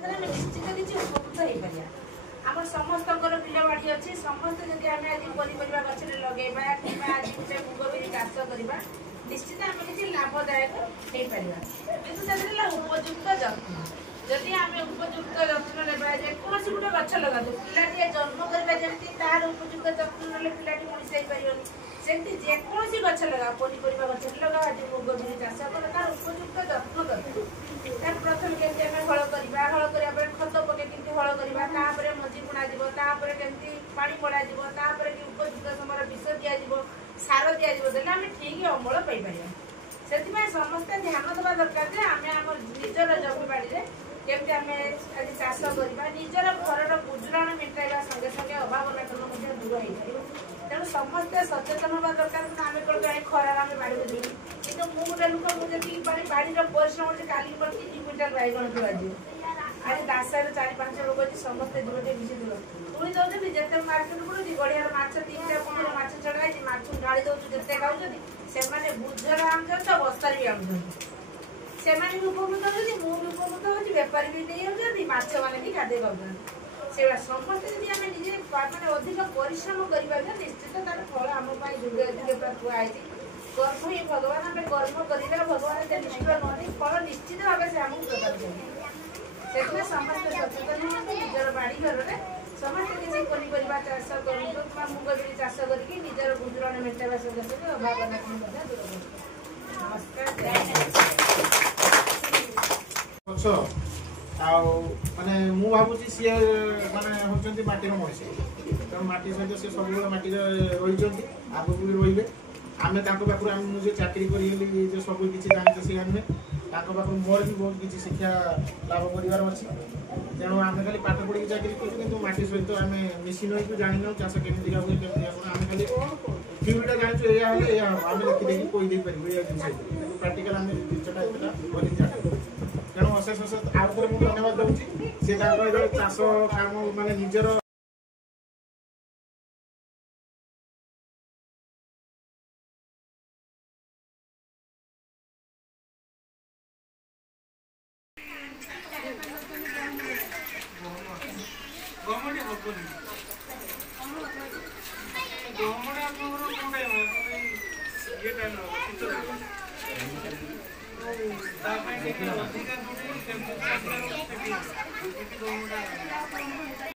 निश्चित किसी उपकृत हो पार आम समस्त बिल बाड़ी अच्छी समस्त जब आम आज पनीपरिया गच लगेगा कि आज गोटे मुगबिरी चाष करवा निश्चित आम किसी लाभदायक हो पार कि उपयुक्त जत्न जदि आम उपयुक्त जत्न ना जेकोसी गोटे गच लगा पिलाटी जन्म करवा जमी तार उपयुक्त जत्न ना पिलाटी मनीष हो पार सेमती जेकोसी गच लगा पनीपरिया गच लगा आज मुगबिरी चाष कर तार उपयुक्त जत्न दरकार प्रथम केमती आम हल करवा हल करने खत पके केमती हल करवा मझी बुणा केमती पानी पड़ा कि उपयुक्त समय विष दि सार दि आम ठीक अमल पाइपर से समस्ते ध्यान देवा दरकार आम निजर जमी बाड़ी केमती आम आज चाष करवा निजर घर गुजराण मेटाइवा संगे संगे अभाव अनाटन दूर हो पार तेणु समस्ते सचेतन हवा दरकार आम कौन खरार आम बाड़ी को जी कि गोटे लोक मुझे बाड़ी परिश्रम से काली 3 क्विंटाल बैगण दिखाई आज दासार 4-5 लोग अच्छी समस्ते दूर मिसी दूर पुणी दौरान जिते मार्केट पड़े गड़िया माछ 3-4 माछ छड़ा माछ ढाली दौर जिते खाऊँ बुझर आनुच्च बस्तार भी आनुच्च से उपकृत होती मुझे उपकृत होती बेपारी भी नहीं माछ मैंने भी खाद्य खाऊँ से समस्ते जब आम निजे मैंने अधिक परिश्रम कर निश्चित तार फल आम जुगे जुगे थुआई कर्म ही भगवान आम कर्म करवा भगवान निष्ठ नुहति फल निश्चित भाव से आमको प्रदान करें समस्ते सचेतन हूँ निजर बाड़ी घर में समस्त किसी पनीपरिया चाष कर मुगबिरी चाष करके निजर गुजराण मेटाइवा संगे संगे अभाव अनाटन दूर नमस्कार माने मु भावुची सी माने होचंती माटीर मनीष तेणु माटी सहित सी सब माटी रही आगू भी रही आम पाखु मुझे चाकरी करी जो सब किसी जाने सी आने पाखु मोर भी बहुत किसी शिक्षा लाभ कर तेणु आम खाली पाठ पढ़ी चाकरी करूँ माटी सहित आम मिशन हो जान चाष केमी हुए केमी आम खाली थ्योरीटा जानूँ या आम लिखिदेकी कहीदे पारे जिन प्राक्टिकाल आम जिनटा एतटा जान तेणु अशेष अशेष आउ थे मुझे धन्यवाद दूसरी सी चाष काम माने निजर